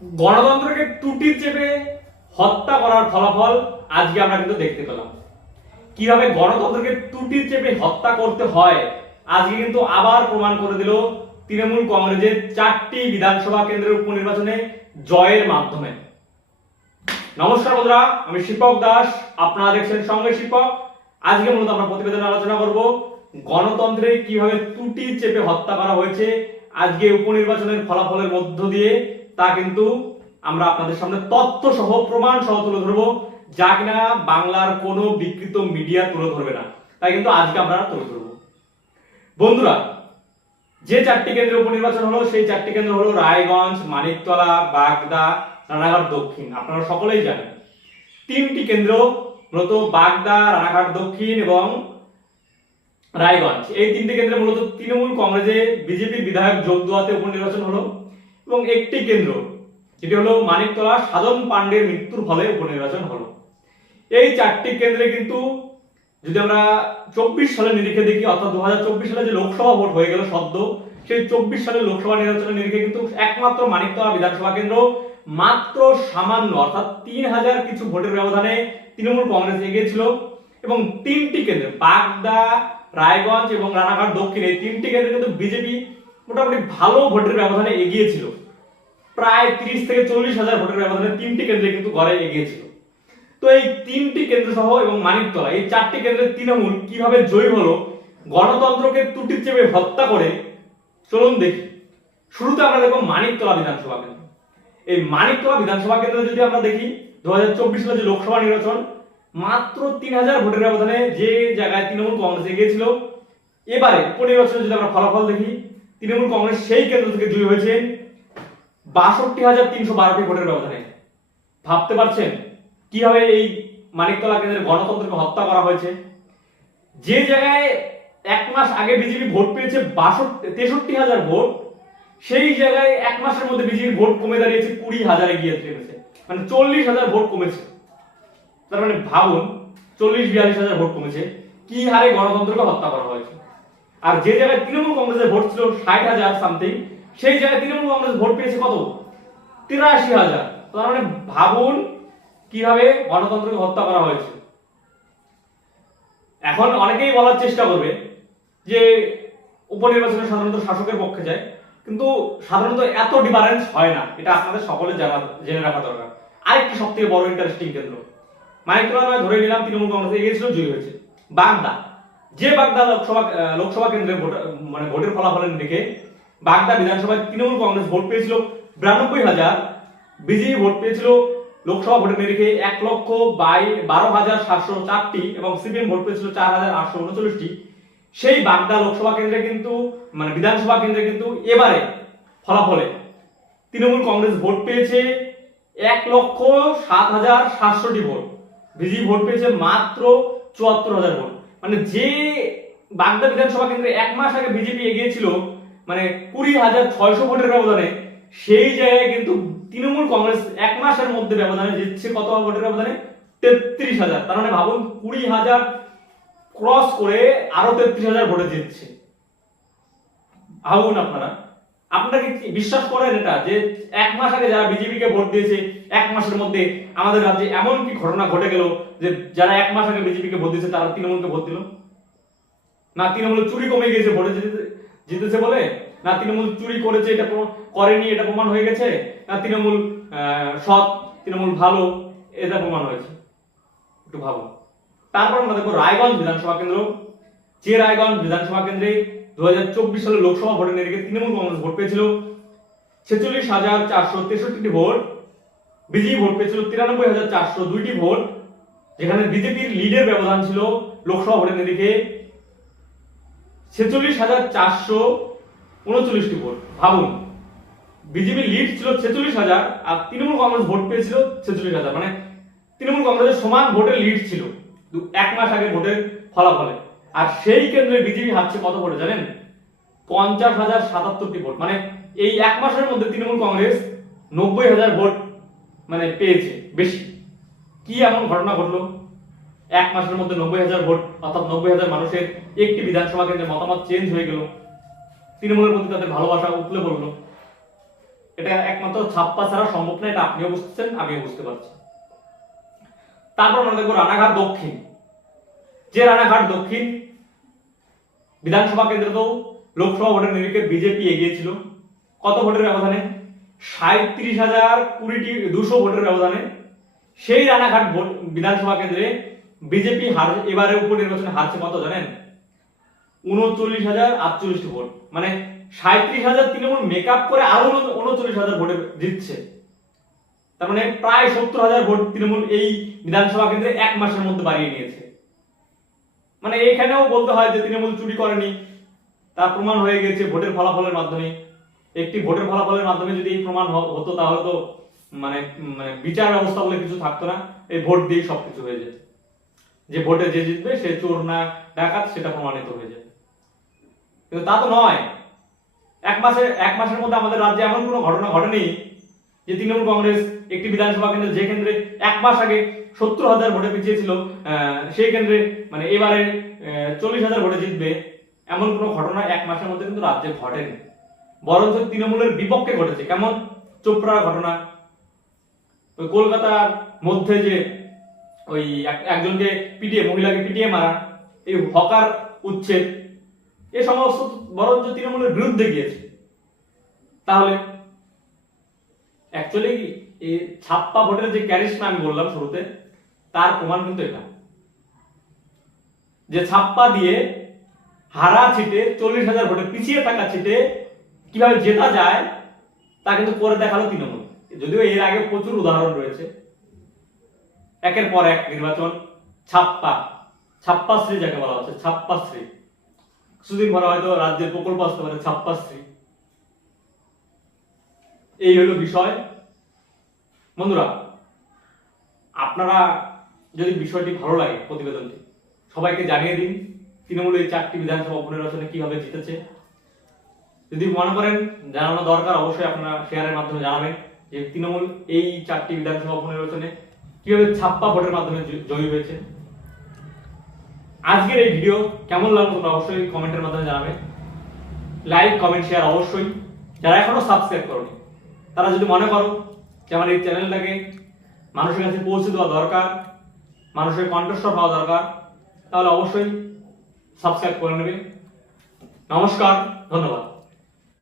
গণতন্ত্রকে টুটি চেপে হত্যা করার ফলাফল আজকে আমরা কিন্তু দেখতে পেলাম। কীভাবে গণতন্ত্রকে টুটি চেপে হত্যা করতে হয়, আজকে কিন্তু আবার প্রমাণ করে দিল তৃণমূল কংগ্রেসের চারটি বিধানসভা কেন্দ্রের উপনির্বাচনে জয়ের মাধ্যমে। নমস্কার বন্ধুরা, আমি শিপক দাস, আপনারা দেখছেন সঙ্গে শিপক। আজকে মূলত আমরা প্রতিবেদনে আলোচনা করব গণতন্ত্রে কীভাবে ত্রুটি চেপে হত্যা করা হয়েছে, আজকে উপনির্বাচনের ফলাফলের মধ্য দিয়ে তা কিন্তু আমরা আপনাদের সামনে তথ্য সহ প্রমাণ সহ তুলে ধরবো। যা কিনা বাংলার কোনো বিকৃত মিডিয়া তুলে ধরবে না। তাই কিন্তু আজকে আমরা তুলে ধরবো। বন্ধুরা, যে চারটি কেন্দ্রে উপনির্বাচন হলো, সেই চারটি কেন্দ্র হলো রায়গঞ্জ, মানিকতলা, বাগদা, রানাঘাট, দক্ষিণ। আপনারা সকলেই জানেন। তিনটি কেন্দ্র মূলত বাগদা, রানাঘাট, দক্ষিণ এবং রায়গঞ্জ। এই তিনটি কেন্দ্রে মূলত তৃণমূল কংগ্রেসে বিজেপির বিধায়ক যোগ দেওয়াতে উপনির্বাচন হলো। এবং একটি কেন্দ্র, যেটি হলো মানিকতলা সাধন পাণ্ডের মৃত্যুর ফলে উপনির্বাচন হলো। এই চারটি কেন্দ্রে কিন্তু যদি আমরা চব্বিশ সালের নিরিখে দেখি, অর্থাৎ দু হাজার চব্বিশ সালে যে লোকসভা ভোট হয়ে গেল সদ্য, সেই চব্বিশ সালের লোকসভা নির্বাচনের নিরিখে কিন্তু একমাত্র মানিকতলা বিধানসভা কেন্দ্র মাত্র সামান্য, অর্থাৎ তিন হাজার কিছু ভোটের ব্যবধানে তৃণমূল কংগ্রেস এগিয়েছিল এবং তিনটি কেন্দ্রে বাগদা রায়গঞ্জ এবং রানাঘাট দক্ষিণ, এই তিনটি কেন্দ্রে কিন্তু বিজেপি মোটামুটি ভালো ভোটের ব্যবধানে এগিয়েছিল প্রায় তিরিশ থেকে চল্লিশ হাজার ভোটের ব্যবধানে তিনটি কেন্দ্রে কিন্তু ঘরে এগিয়েছিল। তো এই তিনটি কেন্দ্র সহ এবং মানিকতলা, এই চারটি কেন্দ্রের তৃণমূল কীভাবে জয়ী হলো, গণতন্ত্রকে ত্রুটি চেপে হত্যা করে, চলুন দেখি। শুরুতে আমরা দেখব মানিকতলা বিধানসভা কেন্দ্র। এই মানিকতলা বিধানসভা কেন্দ্রে যদি আমরা দেখি, দু হাজার চব্বিশ সালে যে লোকসভা নির্বাচন, মাত্র তিন হাজার ভোটের ব্যবধানে যে জায়গায় তৃণমূল কংগ্রেস এগিয়েছিল, এবারে উপনির্বাচনে যদি আমরা ফলাফল দেখি, তৃণমূল কংগ্রেস সেই কেন্দ্র থেকে জয়ী হয়েছে বাষট্টি হাজার তিনশো বারোটি ভোটের ব্যবধানে ভাবতে পারছেন? কীভাবে এই মানিকতলা কেন্দ্রের গণতন্ত্রকে হত্যা করা হয়েছে? যে জায়গায় এক মাস আগে বিজেপি ভোট পেয়েছে বাষট্টি, তেষট্টি হাজার ভোট, সেই জায়গায় এক মাসের মধ্যে বিজেপি ভোট কমে দাঁড়িয়েছে কুড়ি হাজারে গিয়ে থেমেছে মানে চল্লিশ হাজার ভোট কমেছে। তার মানে ভাবুন, চল্লিশ বিয়াল্লিশ হাজার ভোট কমেছে। কি হারে গণতন্ত্রকে হত্যা করা হয়েছে? আর যে জায়গায় তৃণমূল কংগ্রেসের ভোট ছিল ষাট হাজার সামথিং সেই জায়গায় তৃণমূল কংগ্রেস ভোট পেয়েছে কত? তিরাশি হাজার। তার মানে ভাবুন কীভাবে গণতন্ত্রকে হত্যা করা হয়েছে। এখন অনেকেই বলার চেষ্টা করবে যে উপনির্বাচনে সাধারণত শাসকের পক্ষে যায়, কিন্তু সাধারণত এত ডিফারেন্স হয় না। এটা আপনাদের সকলে জানা, জেনে রাখা দরকার। আরেকটি সব থেকে বড় ইন্টারেস্টিং কেন্দ্র। মানিকতলা ধরে নিলাম তৃণমূল কংগ্রেস এগিয়েছিল জয়ী হয়েছে। বাগদা। যে বাগদা লোকসভা লোকসভা কেন্দ্রে ভোট মানে ভোটের ফলাফলের দিকে বাগদা বিধানসভায় তৃণমূল কংগ্রেস ভোট পেয়েছিল বিরানব্বই হাজার, বিজেপি ভোট পেয়েছিল লোকসভা ভোটের নিরিখে এক লক্ষ বাই বারো হাজার সাতশো চারটি এবং সিপিএম ভোট পেয়েছিল চার হাজার আটশো উনচল্লিশটি। সেই বাগদা লোকসভা কেন্দ্রে কিন্তু মানে বিধানসভা কেন্দ্রে কিন্তু এবারে ফলাফলে তৃণমূল কংগ্রেস ভোট পেয়েছে এক লক্ষ সাত হাজার সাতশোটি ভোট। বিজেপি ভোট পেয়েছে মাত্র চুয়াত্তর হাজার ভোট। মানে যে বাগদা বিধানসভা কেন্দ্রে এক মাস আগে বিজেপি এগিয়েছিল মানে কুড়ি হাজার ছয়শো ভোটের ব্যবধানে সেই জায়গায় কিন্তু তৃণমূল কংগ্রেস এক মাসের মধ্যে ব্যবধানে জিতছে কত ভোটের ব্যবধানে? তেত্রিশ হাজার। তার মানে ভাবুন, কুড়ি হাজার ক্রস করে আরও তেত্রিশ হাজার ভোটে জিতছে। ভাবুন আপনারা। আপনারা কি বিশ্বাস করেন এটা? যে এক মাস আগে যারা বিজেপিকে ভোট দিয়েছে, এক মাসের মধ্যে আমাদের রাজ্যে এমন কি ঘটনা ঘটে গেল যে যারা এক মাস আগে বিজেপিকে ভোট দিয়েছে, তারা তৃণমূলকে ভোট দিল? না তৃণমূল চুরি কমে গিয়েছে, ভোটে জিতেছে বলে? না তৃণমূল চুরি করেছে, এটা করেনি, এটা প্রমাণ হয়ে গেছে? না তৃণমূল সৎ, তৃণমূল ভালো, এটা প্রমাণ হয়েছে? একটু ভাবুন। তারপর আমরা দেখব রায়গঞ্জ বিধানসভা কেন্দ্র। যে রায়গঞ্জ বিধানসভা কেন্দ্রে দু হাজার চব্বিশ সালের লোকসভা ভোটের নিরিখে তৃণমূল কংগ্রেস ভোট পেয়েছিল। ছেচল্লিশ হাজার চারশো তেষট্টি ভোট। বিজেপি ভোট পেয়েছিল তিরানব্বই হাজার চারশো দুইটি ভোট। যেখানে বিজেপির লিডের ব্যবধান ছিল লোকসভা ভোটের নিরিখে ছেচল্লিশ হাজার চারশো উনচল্লিশটি ভোট। ভাবুন, বিজেপি লিড ছিল ছেচল্লিশ হাজার, আর তৃণমূল কংগ্রেস ভোট পেয়েছিল ছেচল্লিশ হাজার। মানে তৃণমূল কংগ্রেসের সমান ভোটের লিড ছিল এক মাস আগে ভোটের ফলাফলে। আর সেই কেন্দ্রে বিজেপি হারছে কত ভোটে জানেন? পঞ্চাশ হাজার সাতাত্তরটি ভোট। মানে এই এক মাসের মধ্যে তৃণমূল কংগ্রেস নব্বই হাজার ভোট মানে পেয়েছে, বেশি। কি এমন ঘটনা ঘটলো? এক মাসের মধ্যে নব্বই হাজার ভোট, অর্থাৎ নব্বই হাজার মানুষের একটি বিধানসভা কেন্দ্রে মতামত চেঞ্জ হয়ে গেল, তৃণমূলের প্রতি তাদের ভালোবাসা উতলে পড়ল। এটা একমাত্র ছাপ্পা ছাড়া সম্ভব না, এটা আপনিও বুঝতেছেন, আমিও বুঝতে পারছি। তারপর আমরা দেখব রানাঘাট দক্ষিণ। যে রানাঘাট দক্ষিণ, বিধানসভা কেন্দ্রেতেও লোকসভা ভোটের নিরিখে বিজেপি এগিয়েছিল কত ভোটের ব্যবধানে? সাঁত্রিশ হাজার কুড়িটি দুশো ভোটের ব্যবধানে সেই রানাঘাট ভোট বিধানসভা কেন্দ্রে বিজেপি হার এবারে উপনির্বাচনে হারছে কত জানেন? উনচল্লিশ হাজার আটচল্লিশটি ভোট। মানে সাঁত্রিশ হাজার তৃণমূল মেকআপ করে আরও উনচল্লিশ হাজার ভোটে জিতছে। তার মানে প্রায় সত্তর হাজার ভোট তৃণমূল এই বিধানসভা কেন্দ্রে এক মাসের মধ্যে বাড়িয়ে নিয়েছে। মানে এখানেও বলতে হয় যে তৃণমূল চুরি করেনি। তার প্রমাণ হয়ে গেছে ভোটের ফলাফলের মাধ্যমে। একটি ভোটের ফলাফলের মাধ্যমে যদি এই প্রমাণ হতো তাহলে তো মানে মানে বিচার ব্যবস্থা বলে কিছু থাকতো না। এই ভোট দিয়ে সবকিছু হয়ে যেত। যে ভোটে যে জিতবে, সে চোর না ডাকাত, সেটা প্রমাণিত হয়ে যায়। কিন্তু তা তো নয়। এক মাসে, এক মাসের মধ্যে আমাদের রাজ্যে এমন কোনো ঘটনা ঘটেনি যে তৃণমূল কংগ্রেস একটি বিধানসভা কেন্দ্রে, যে কেন্দ্রে এক মাস আগে সত্তর হাজার ভোটে পিছিয়ে ছিল সেই কেন্দ্রে মানে এবারে চল্লিশ হাজার ভোটে জিতবে, এমন কোনো ঘটনা এক মাসের মধ্যে কিন্তু রাজ্যে ঘটেনি। বরঞ্চ তৃণমূলের বিপক্ষে ঘটেছে। কেমন? চোপড়ার ঘটনা। কলকাতার মধ্যে যে ওই এক- একজনকে পিটিয়ে, মহিলাকে পিটিয়ে মারা, এই হকার, উচ্ছেদ, এ সমস্ত বরঞ্চ তৃণমূলের বিরুদ্ধে গিয়েছে। তাহলে অ্যাকচুয়ালি এই ছাপ্পা ভোটের যে ক্যারিশমা আমি বললাম শুরুতে, তার প্রমাণ কিন্তু এটা। যে ছাপ্পা দিয়ে হারা ছিটে, চল্লিশ হাজার ভোটে পিছিয়ে থাকা ছিটে, কীভাবে জেতা যায়, তা কিন্তু করে দেখাল তৃণমূল। যদিও এর আগে প্রচুর উদাহরণ রয়েছে। একের পর এক নির্বাচন, ছাপ্পা, ছাপ্পাশ্রী যাকে বলা হচ্ছে, ছাপ্পাশ্রী। কিছুদিন পরে হয়তো রাজ্যের প্রকল্প আসতে পারে, ছাপ্পাশ্রী। এই হলো বিষয়। বন্ধুরা, আপনারা যদি বিষয়টি ভালো লাগে প্রতিবেদনটি, সবাইকে জানিয়ে দিন। তৃণমূল এই চারটি বিধানসভা উপনির্বাচনে কীভাবে জিতেছে। যদি মনে করেন জানানো দরকার, অবশ্যই আপনারা শেয়ারের মাধ্যমে জানাবেন যে তৃণমূল এই চারটি বিধানসভা উপনির্বাচনে কীভাবে ছাপ্পা ভোটের মাধ্যমে জয়ী হয়েছে? আজকের এই ভিডিও কেমন লাগল তোমরা অবশ্যই কমেন্টের মাধ্যমে জানাবে। লাইক কমেন্ট শেয়ার অবশ্যই। যারা এখনও সাবস্ক্রাইব করনি, তারা যদি মনে করো যে আমার এই চ্যানেলটাকে মানুষের কাছে পৌঁছে দেওয়া দরকার, মানুষের কণ্ঠস্বর হওয়া দরকার, তাহলে অবশ্যই সাবস্ক্রাইব করে নেবে। নমস্কার, ধন্যবাদ।